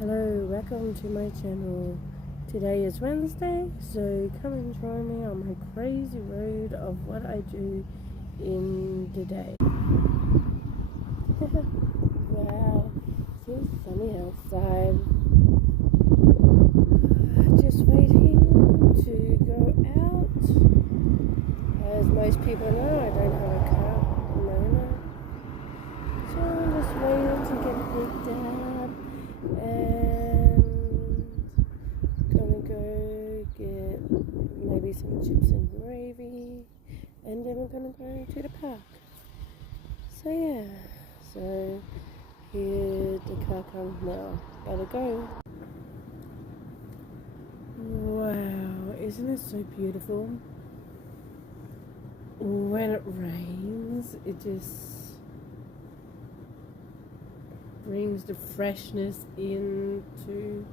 Hello, welcome to my channel. Today is Wednesday, so come and join me on my crazy road of what I do in the day. Wow, so sunny outside. Just waiting to go out. As most people know, I don't have a car at the moment. So I'm just waiting to get picked up and gonna go get maybe some chips and gravy, and then we're gonna go to the park. So yeah, so here the car comes now. Gotta go. Wow, isn't it so beautiful? When it rains, it just brings the freshness into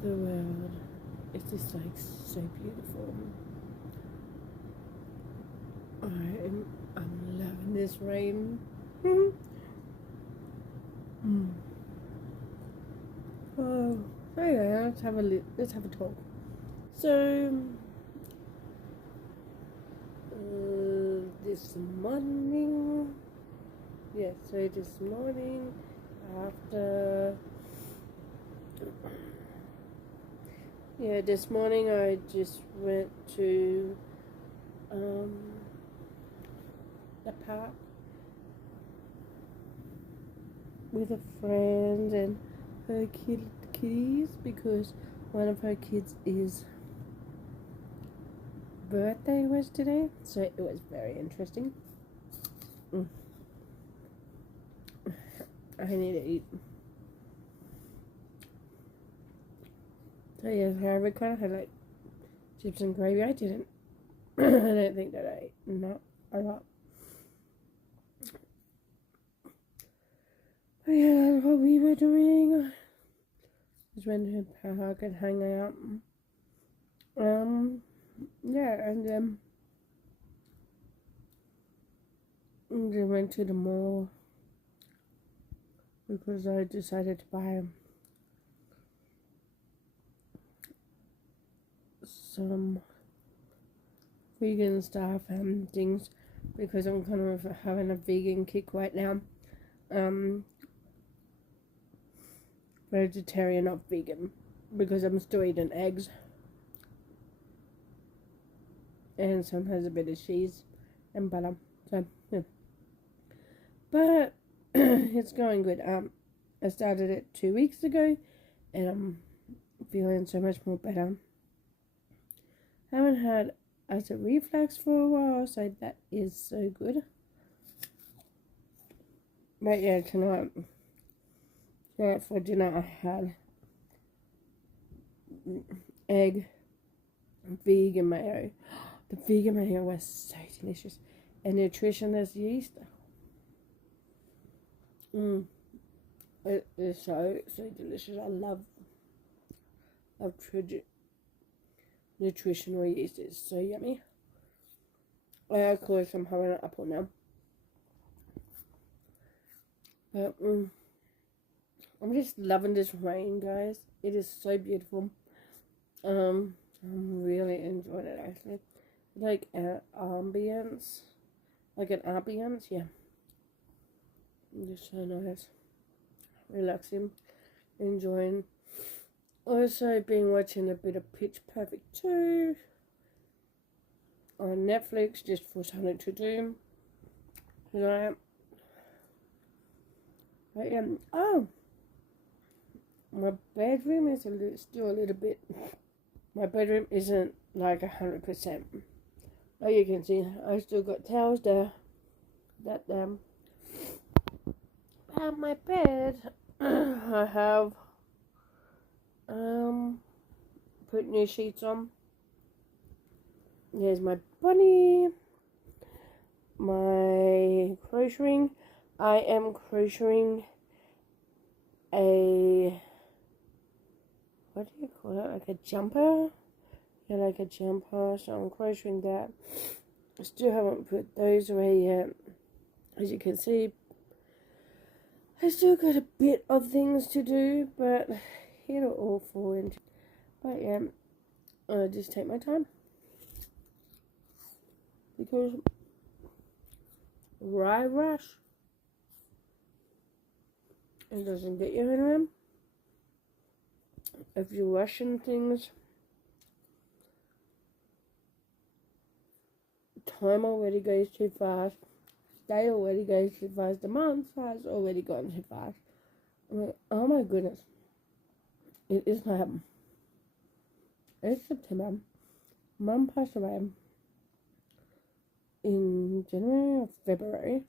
the world. It's just like so beautiful. I'm loving this rain. Oh, so yeah, let's have a talk. So this morning, this morning after, this morning I just went to the park with a friend and her kitties, because one of her kids' birthday was today, so it was very interesting. I need to eat. So yeah, I kind of had like chips and gravy. I didn't. I don't think that I ate not a lot. But yeah, that's what we were doing. Just went to the park and hang out. And then went to the mall because I decided to buy some vegan stuff and things, because I'm kind of having a vegan kick right now. Vegetarian, not vegan, because I'm still eating eggs and sometimes a bit of cheese and butter. So yeah, but it's going good. I started it 2 weeks ago, and I'm feeling so much more better. I haven't had acid reflux for a while, so that is so good. But yeah, tonight for dinner I had egg, vegan mayo. The vegan mayo was so delicious, and nutritionist yeast. It is so delicious. I love nutritional yeast. It's so yummy. Of course, I'm having an apple now. But I'm just loving this rain, guys. It is so beautiful. I'm really enjoying it, actually. Like an ambience, yeah. Just so nice, relaxing, enjoying. Also been watching a bit of Pitch Perfect 2 on Netflix, just for something to do tonight. But yeah, my bedroom is still a little bit. My bedroom isn't like 100%. Like you can see, I still got towels there. At my bed, I have put new sheets on. There's my bunny, my crocheting. I am crocheting a, what do you call it, like a jumper? Yeah, like a jumper, so I'm crocheting that. I still haven't put those away yet. As you can see, I still got a bit of things to do, but it'll all fall into. But yeah, I just take my time because why rush? It doesn't get you anywhere. If you're rushing things, time already goes too fast. Day already goes too fast. The month has already gone too fast. I'm like, oh my goodness. It is not. It's September. Mum passed away in January or February.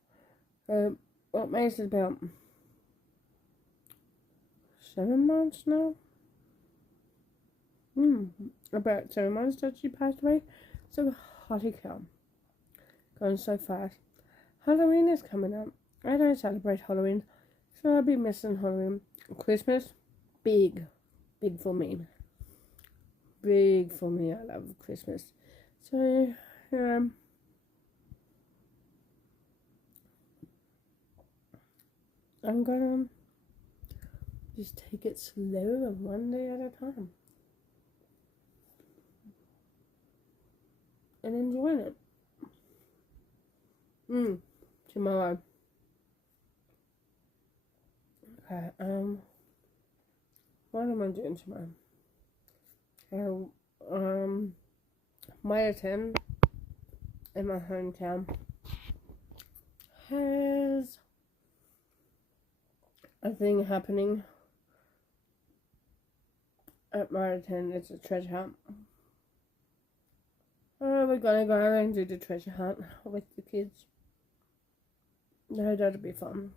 What makes it about 7 months now? About 7 months that she passed away. So, holy cow. Going so fast. Halloween is coming up. I don't celebrate Halloween, so I'll be missing Halloween. Christmas, big for me. Big for me. I love Christmas. So, I'm gonna just take it slow and one day at a time. And enjoy it. Tomorrow. Okay, what am I doing tomorrow? My 10 in my hometown has a thing happening at my 10. It's a treasure hunt. We're gonna go and do the treasure hunt with the kids. No, that'll be fun.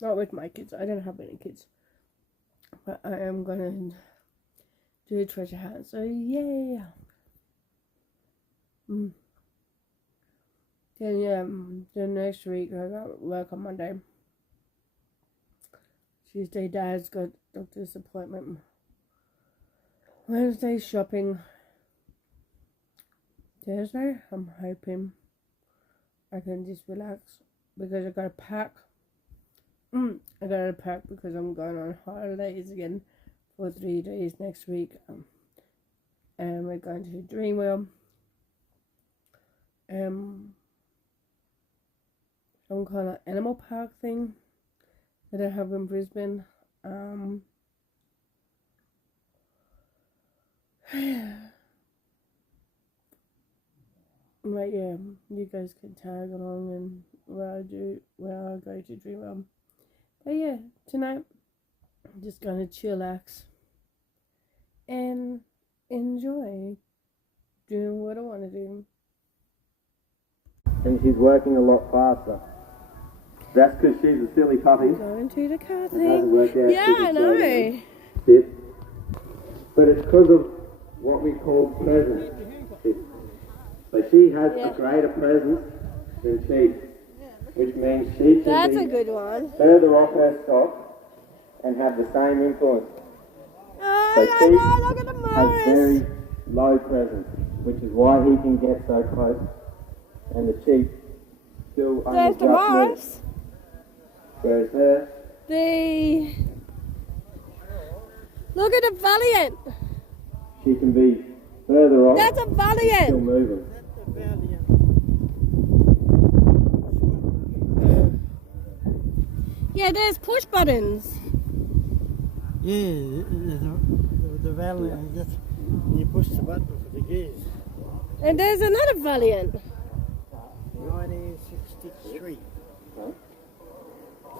Not with my kids. I don't have any kids. But I am gonna do a treasure hunt. So yeah. Then next week I got work on Monday. Tuesday Dad's got doctor's appointment. Wednesday shopping. Thursday I'm hoping I can just relax because I gotta pack. I gotta pack because I'm going on holidays again for 3 days next week. And we're going to Dreamworld. Some kind of animal park thing that I have in Brisbane. But yeah, you guys can tag along and where I go to Dreamworld. But yeah, tonight I'm just gonna chillax and enjoy doing what I want to do. And she's working a lot faster. That's because she's a silly puppy. Going to the car It hasn't thing. worked out. Yeah, I know. Sit. But it's because of what we call presence. So she has a greater presence than she, which means she can That's be a good one. further off her stop and have the same influence. Oh, So I know, look at the has Morris. very low presence, which is why he can get so close, and the sheep still only There's the just move. Morris. Whereas her, Look at the Valiant. she can be further off, That's a still Valiant. moving. Yeah, there's push buttons. Yeah, the Valiant, just you push the button for the gears. And there's another Valiant. 1963.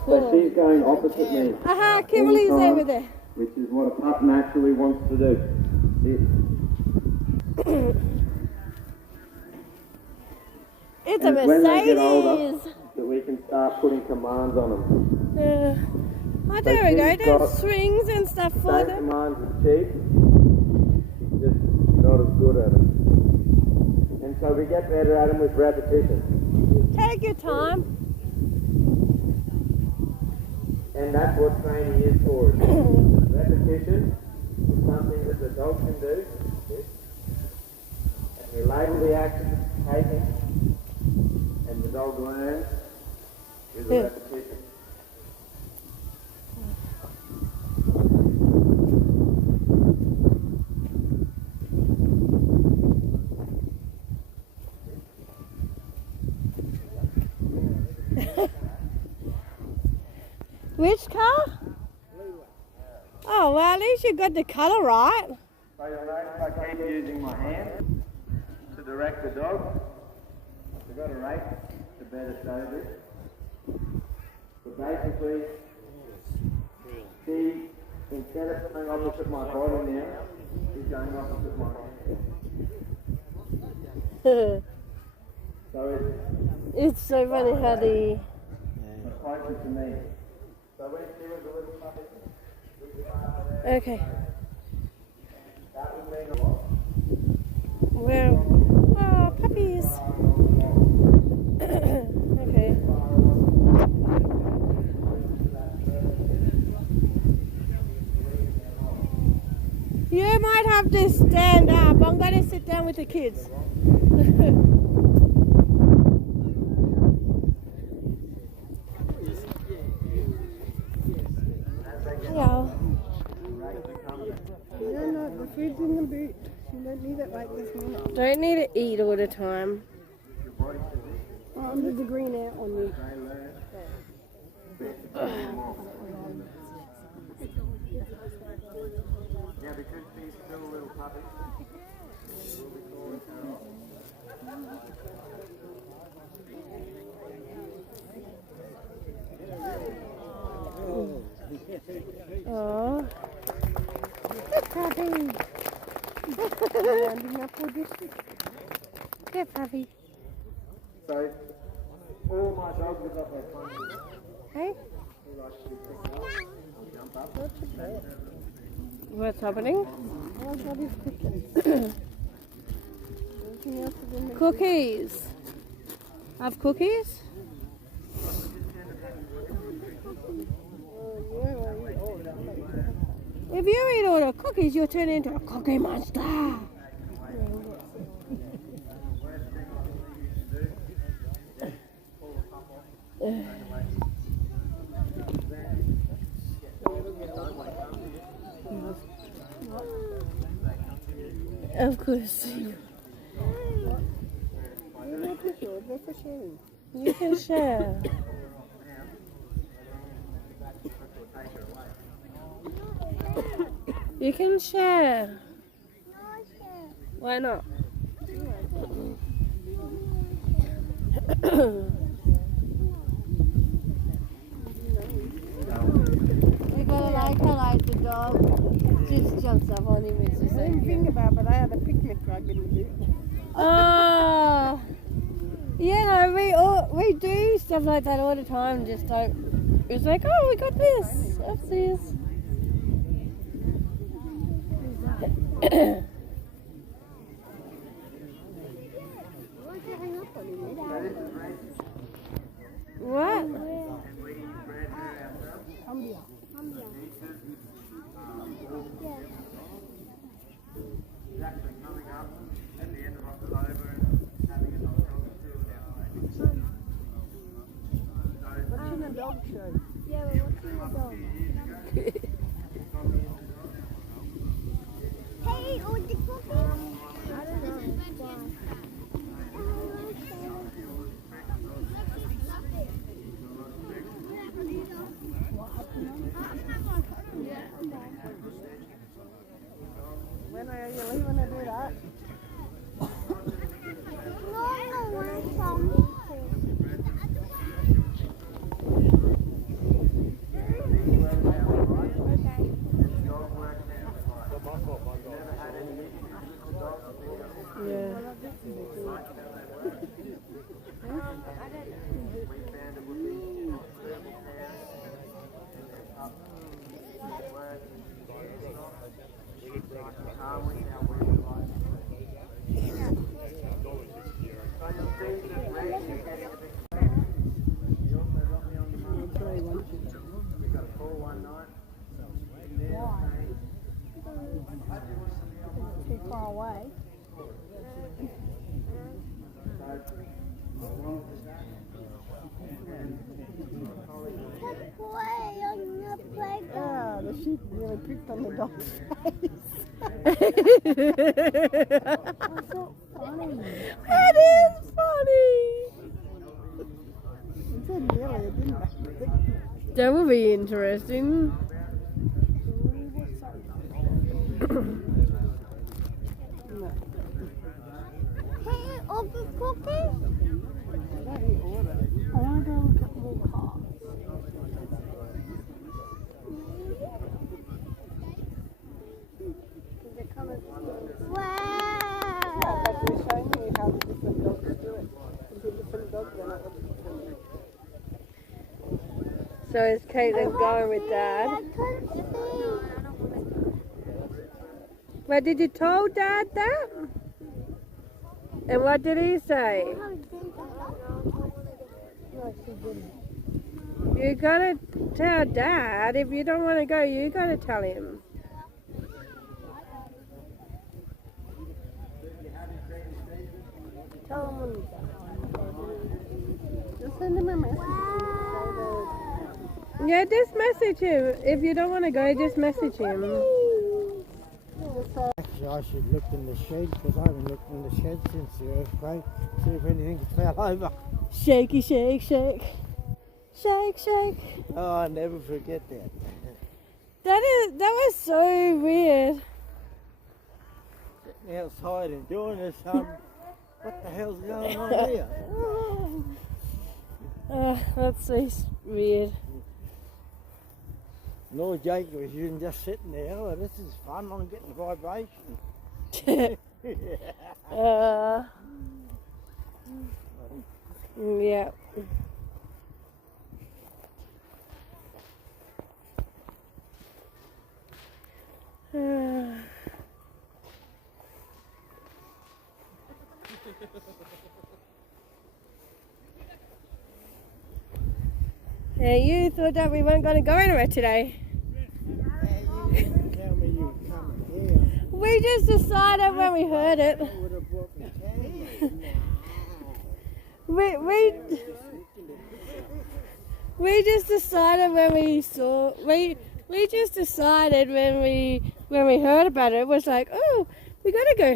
So she's going opposite me, Aha, Kimberly's over there. which is what a pup naturally wants to do. It's a And when they get older, Mercedes. that we can start putting commands on them. Oh, there we go. she's got There's swings and stuff for Same them. commands as sheep, she's just not as good at it. And so we get better at them with repetition. Take your time. And that's what training is for. Repetition is something that the dog can do. And we label the action taken, and the dog learns with the repetition. Which car? Oh, well, at least you got the colour right. So you'll notice I keep using my hand to direct the dog. I've got a rake to better show this. But basically, see, instead of going opposite my body now, he's going opposite my hand. So It's so funny how the... it's closer to me. So when she was a little puppy, Okay. that would mean a lot. Well, oh, puppies. Okay. You might have to stand up. I'm going to sit down with the kids. Hello. No, the food's in the boot. You don't need it like this minute. Don't need to eat all the time. There's a green out on you. Yeah, because she's still a little puppy. Oh. Puppy. Good puppy. So, all my dogs have got their tongues. Hey? He likes to be picked up. I'll jump up. What's happening? Oh, what is cooking? Anything else is in the Cookies. Have cookies? If you eat all the cookies, you'll turn into a cookie monster. Of course. You can share. You can share. Why not? You gotta like the dog just jumps up on him. It's just I didn't think about it, but I had a picnic rug in the boot. oh, yeah, no, we do stuff like that all the time. Just don't. It's like, oh, we got this. Oopsies. What? Kumbia. He's actually coming up at the end of October and having another dog show. Watching a dog show. Yeah, we're watching a dog. Hey, oh, the cookie? I don't know. Why? When are you leaving to do that? No, I want some. Yeah. Too far away. Good boy on the playground. Ah, the sheep really picked on the dog's face. That's so funny. That is funny. It did really, it didn't it? That will be interesting. Hey, open cookies? I want to go look at more cars. Wow! We're showing you how the different dogs do it. The different dogs are not So is Caitlin going with Dad? I couldn't see. Well, did you tell Dad that? And what did he say? You gotta tell Dad. If you don't want to go, you gotta tell him. Tell him when you just send him a message. Yeah, just message him. If you don't want to go, just message him. Actually, I should look in the shed because I haven't looked in the shed since the earthquake. See if anything fell over. Shaky, shake, shake. Shake, shake. Oh, I never forget that. That was so weird. Sitting outside and doing this, what the hell's going on here? That's so weird. No, Jake was even just sitting there. Oh, this is fun. I'm getting vibration. Yeah. Yeah, you thought that we weren't going to go anywhere today. You didn't tell me you were coming here. We just decided when we heard it. I would have brought me candy. We just decided when we saw we just decided when we heard about it. It was like, oh, we gotta go.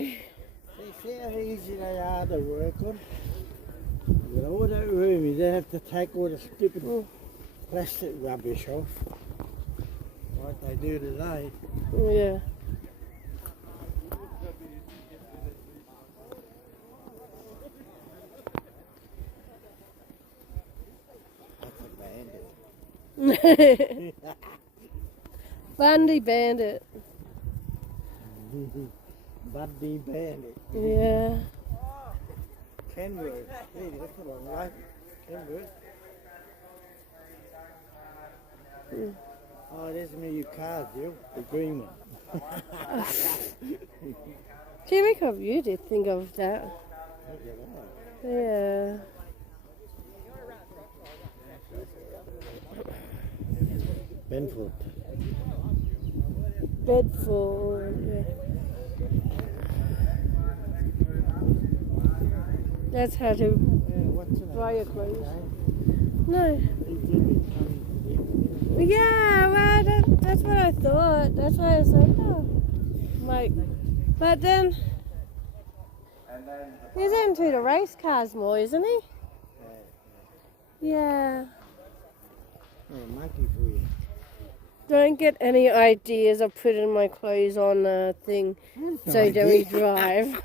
See how easy they are to work on. With all that room, you don't have to take all the stupid plastic rubbish off, like they do today. Yeah. That's a bandit. Bundy Bandit. Buddy bandit. Yeah. Kenworth. Hey, that's a long way. Kenworth. Oh, there's me your car, Jill. The green one. Jimmy, how you did think of that? Look at that. Yeah. Benford. Bedford. Yeah. That's how to dry your clothes. No. Yeah, well, that's what I thought. That's why I said, oh. Like, but then he's into the race cars more, isn't he? Yeah. Oh, monkey for you. Don't get any ideas of putting my clothes on a thing so that we drive.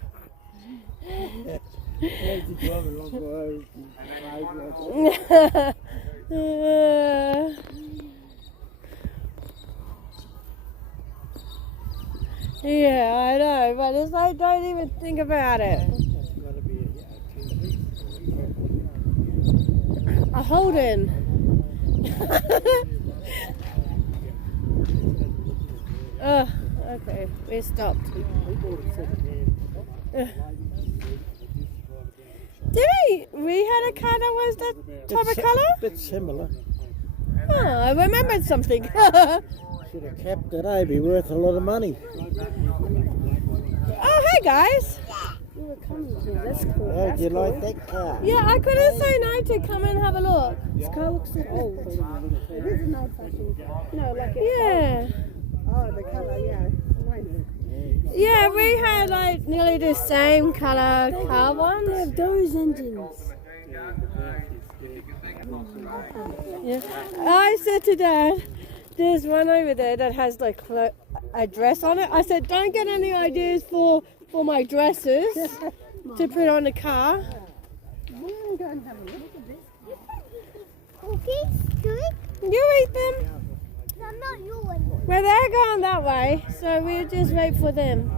Yeah, I know, but it's like, don't even think about it. A Holden. Oh, okay, we stopped. Did we had a car that was that type of colour? Bit similar. Oh, I remembered something. Should have kept it, eh? Be worth a lot of money. Oh, hey guys. You were coming here. That's cool. Oh, That's do you cool. like that car? Yeah, I couldn't say no to come and have a look. This car looks so old. It is an old fashioned car. No, like it's Yeah. oh, the colour, yeah. Mine. Yeah, we had like nearly the same colour car They ones. have those engines. Yeah. I said to Dad, there's one over there that has like a dress on it. I said, don't get any ideas for my dresses to put on the car. Cookies? Good? You eat them. I'm not yours. Well, they're going that way, so we'll just wait for them.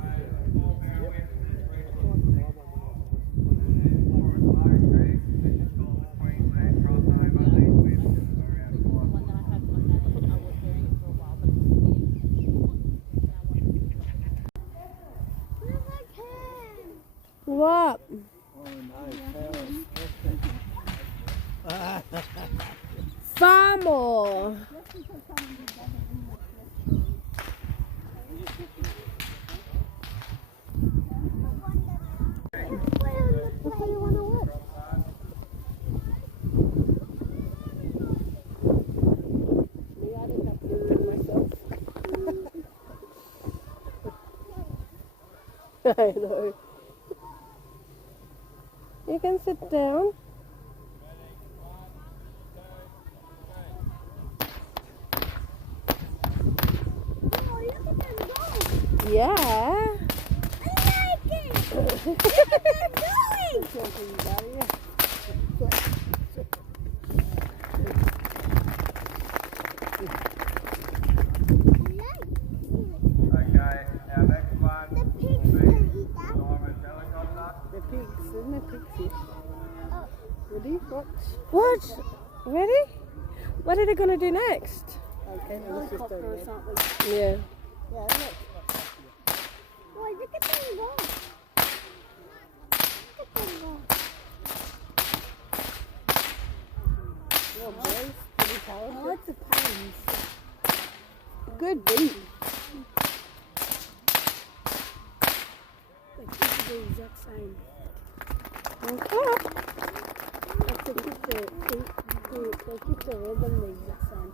What? Vamos. I know. You can sit down. Oh, look at them go. Yeah. I like it. Look at them going. Okay, our next one. The pigs can eat that. Simon's helicopter. The pigs, isn't it? Pigfish. Ready? Watch. What? Ready? What are they going to do next? Okay, let's just do Helicopter or it. something. Yeah. Yeah, look. Oh, look at them go. Look at them go. Well, boys, pretty I talented. like the pines. Good beat. Like, this is the exact same. Okay. Like, they keep the rhythm the exact same.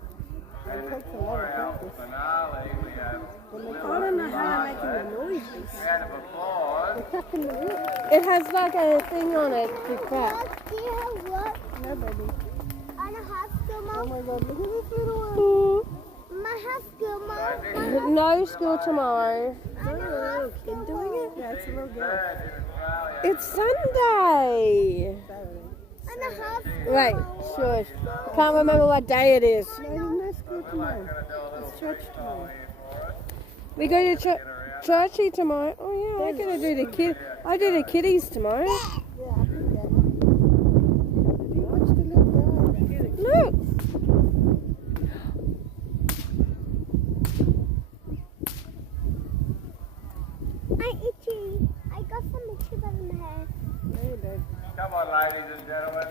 It takes a lot For of our practice. finale, we have I don't know how they're making the noises. round of applause. Cracking the whip. It has like a thing on it to crack. What? No, baby. On a high school, Oh Mom? my god, look at this little one. My high school, Mom? No school tomorrow. Is that a little kid doing it? Yeah, it's a little girl. It's Sunday. Saturday. On a high school. Right, sure. Can't remember what day it is. No, there's no school tomorrow. It's church tomorrow. We go to churchy tomorrow. Oh yeah, I gotta do the kid. I do the kiddies tomorrow. Yeah, I think that. Have you watched the little girl? Look. I'm itchy. I got some itchy in my hair. No, you don't. Come on, ladies and gentlemen.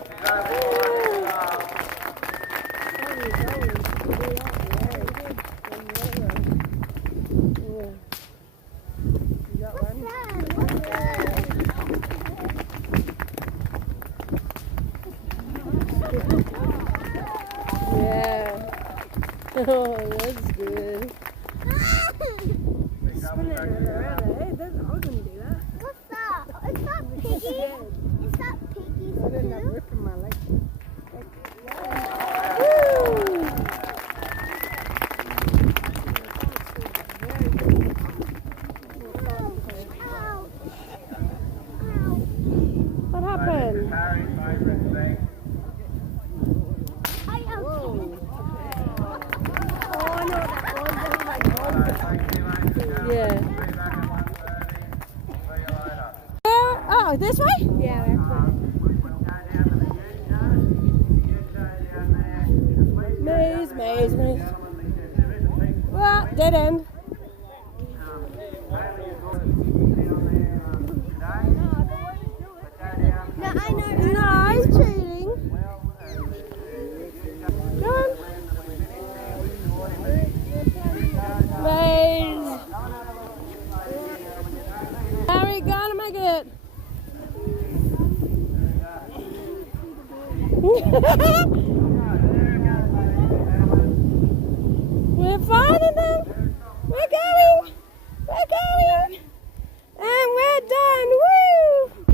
You got one? What's that? Yeah. Oh, that's good. Spin it around. Hey, that's, I couldn't do that. What's that? Is that piggy? Is that piggy I didn't have too? whip in my leg. Ow. What happened? Harry's favourite thing. I am. Whoa. Oh, I know what that was. That was like, Thank you, ladies and gentlemen. Yeah. Be back at 1:30. See you later. Oh, this way? yeah, that's right. Maze, maze, maze. Well, dead end. No, I know. No, he's cheating. Go on. Maze. Harry, gotta make it. We're finding them. We're going. We're going. And we're done. Woo!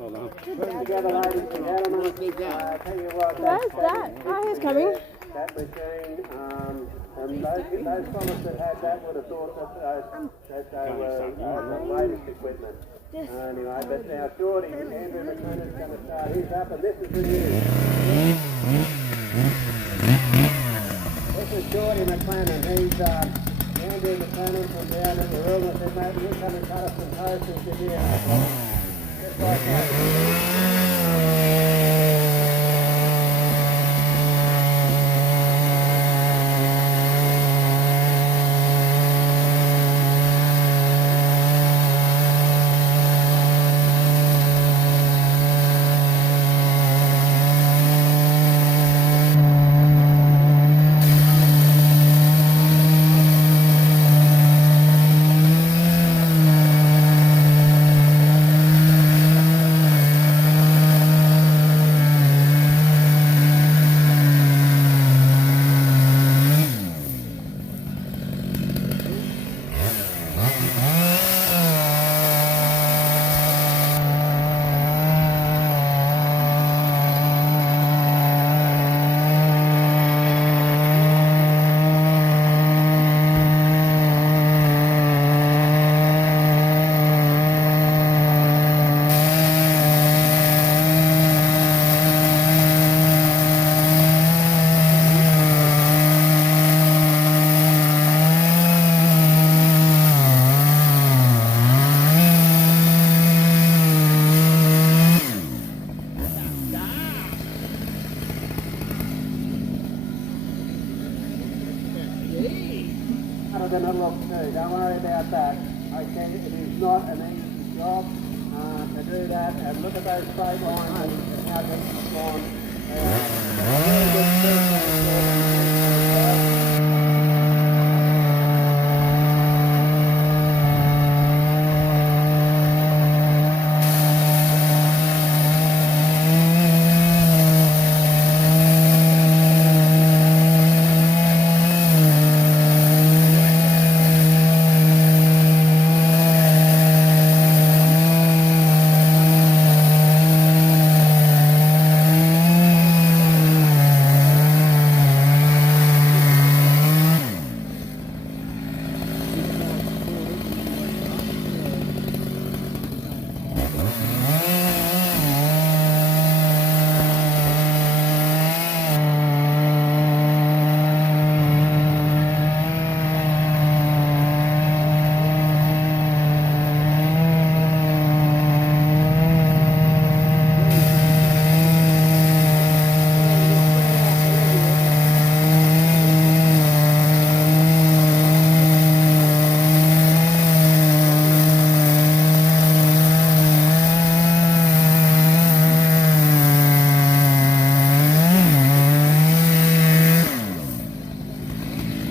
Put together, ladies and gentlemen. Tell you what, Where's that? Oh, he's coming. that machine, and those fellas that had that would have thought that they were the latest equipment. Anyway, but now Shorty, Andrew McLennan's going to start his up, and this is the news. This is Shorty McLennan. He's Andrew McLennan from down at the Rural. Said, mate, you come and cut us some posters to here. Just like that. Going to look too. Don't worry about that. Okay, it is not an easy job to do that. And look at those straight lines and how they've gone. Really good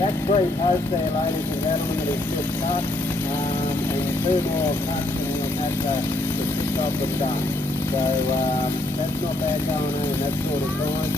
That's 3 posts there, ladies and gentlemen, that is just cut, and 2 more cuts, and we'll have the 6 of them done. So that's not bad going on in that sort of time.